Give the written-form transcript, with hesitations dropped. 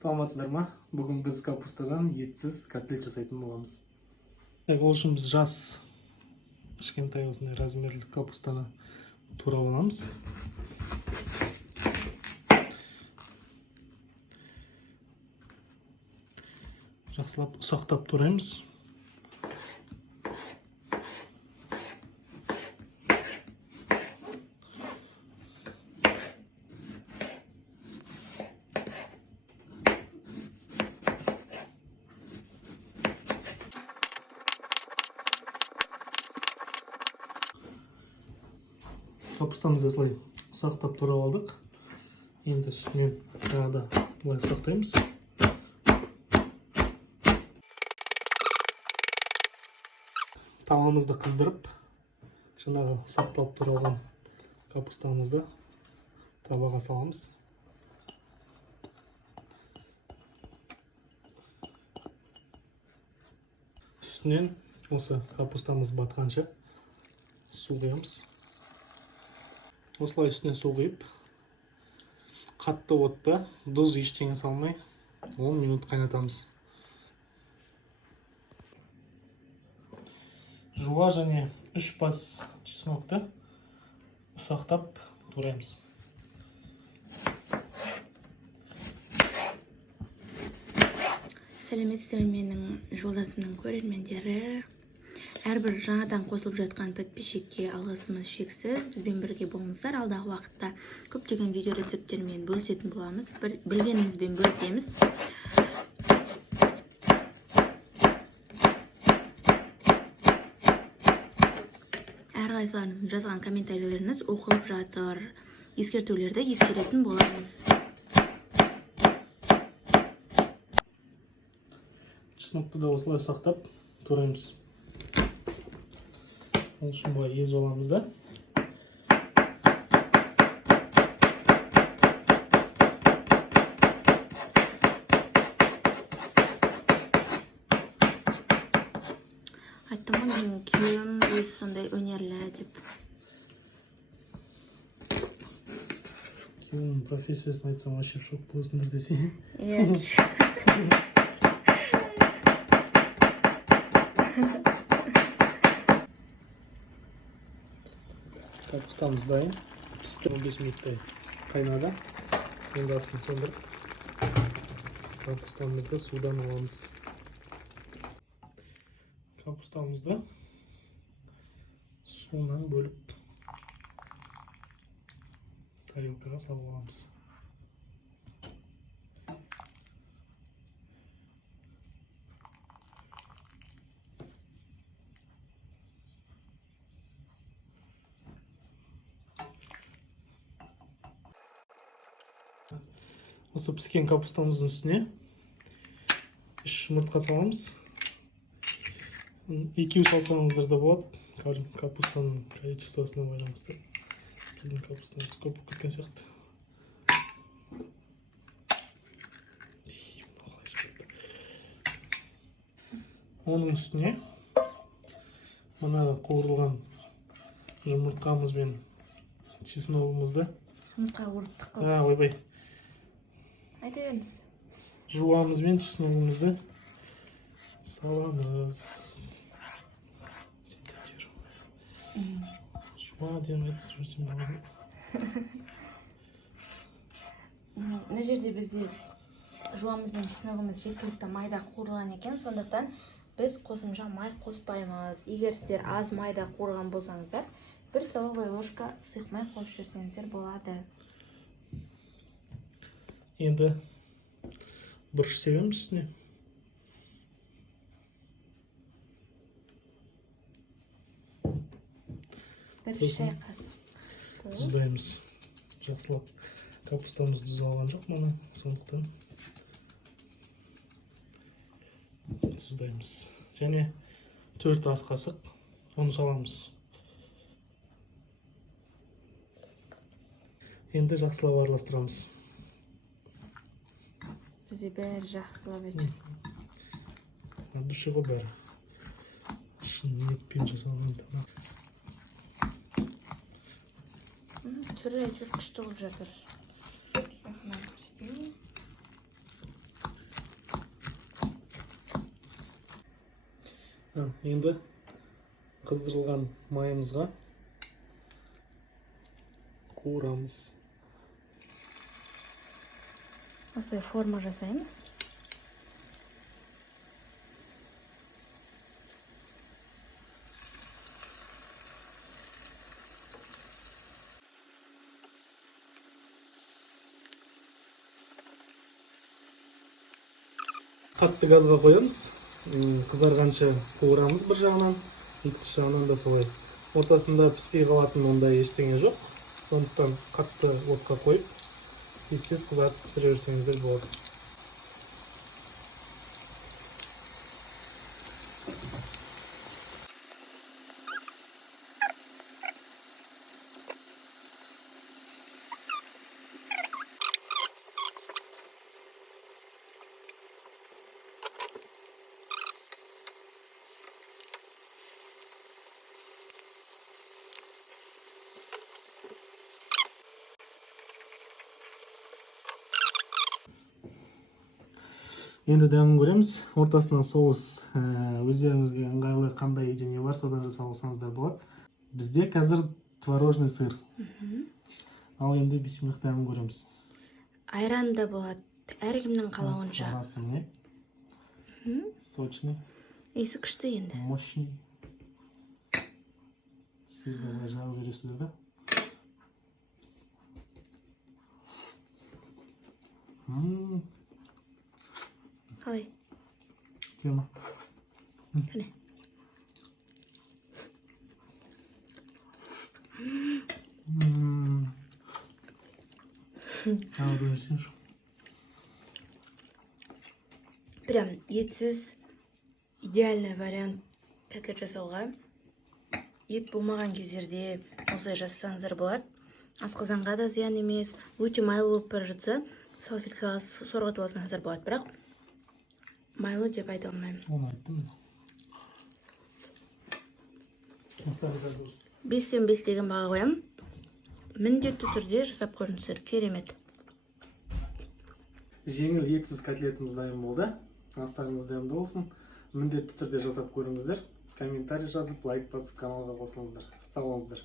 Саламатсыздар ма? Бүгін біз капустадан етсіз котлет жасайтын боламыз. Ол үшін біз жас кішкентай осындай размерлі капустаны турап аламыз. Жақсылап ұсақтап тураймыз. Капустамызды осылай ұсақтап турап алдық. Енді үстінен тағы да былай ұсақтаймыз. Тавамызды қыздырып, жаңағы ұсақтап туралған капустамызды табаға саламыз. Үстінен осы капустамыз батқанша су құямыз. Осылай үстіне су құйып, қатты отта, тұз ештеңе салмай 10 минут қайнатамыз. Жуа және 3 бас чеснокты ұсақтап тураймыз. Сәлеметсіздер менің жолдасымның көрермендері. Әрбір жаңадан қосылып жатқан подписчикке алғысымыз шексіз. Бізбен бірге болыңыздар. Алдағы уақытта көптеген видео рецепттермен бөлісетін боламыз. Білгенімізбен бөлісеміз. Әрқайсыларыңыздың жазған комментарийлеріңіз оқылып жатыр. Ескертулерді ескеретін боламыз. Чеснокты да осылай ұсақтап тураймыз. Ол үшін бұлай езіп аламыз да. Айттым ғой, менің күйеуім өзі сондай өнерлі деп. Күйеуімнің профессиясын айтсам, вообще шок боласыңдар десе. Капустамыз дайын. Пісті 15 минуттай қайнады. Енді астын сөндіріп, капустамызды судан аламыз. Капустамызды суынан бөліп тарелкаға салып аламыз. Осы піскен капустамыздың үстіне 3 жұмыртқа саламыз. 2 салсаңыздар да болады. Капустаның количествосына байланысты. Біздің капустамыз көп болып кеткен сияқты. Оның үстіне мына қуырылған жұмыртқамыз бен чесногымызды ойбай. Айта беріңіз. Жуамыз бен чесногымызды саламыз. Жуа деген айтып жүрсем болады. Мына жерде бізде жуамыз бен чесногымыз жеткілікті майда қуырылған екен, сондықтан біз қосымша май қоспаймыз. Егер сіздер аз майда қуырған болсаңыздар, 1 столовая ложка сұйық май қосып жүрсеңіздер болады. Енді бұрыш себеміз үстіне. Бір шай қасық. Тұздаймыз. Жақсылап. Капустамыз тұз алған жоқ мұны, сондықтан тұздаймыз. Және 4 ас қасық оны саламыз. Енді жақсылап араластырамыз. Бізде бәрі жақсылап еді. Дұшығы бәрі. Шын ниетпен жасалған тамақ. Түрі әйтеуір күшті болып жатыр. Енді қыздырылған майымызға қуырамыз. Осылай форма жасаймыз. Қатты газға қоямыз. Қызарғанша қуырамыз бір жағынан, екінші жағынан да солай. Ортасында піспей қалатын ондай ештеңе жоқ. Сондықтан қатты отқа қойып, тез қызартып пісіре берсеңіздер болады. Енді дәмін көреміз. Ортасына соус өздеріңізге ыңғайлы қандай және бар содан жасап алсаңыздар болады. Бізде қазір творожный сыр. Ал енді бисмилlah дәмін көреміз. Айран да болады. Әркімнің қалауынша. Арасың, сочный. Иісі күшті енді. Мощный. Сырға жағып жүресіздер да. Қалай? Тема. Қане. Прям етсіз идеальный вариант котлет жасауға. Ет болмаған кездерде осылай жасасаңыздар болады. Асқазанға да зиян емес, өте майлы болып бара жатса, салфеткаға сорғытып алсаңыздар болады. Бірақ майлы деп айта алмаймын. Оны айттым. 5-тен 5 деген баға қоямын. Міндетті түрде жасап көріңіздер, керемет. Жеңіл етсіз котлетіміз дайын болды. Астарыңыз дәмді болсын. Міндетті түрде жасап көріңіздер. Комментарий жазып, лайк басып, каналға қосылыңыздар. Сау болыңыздар.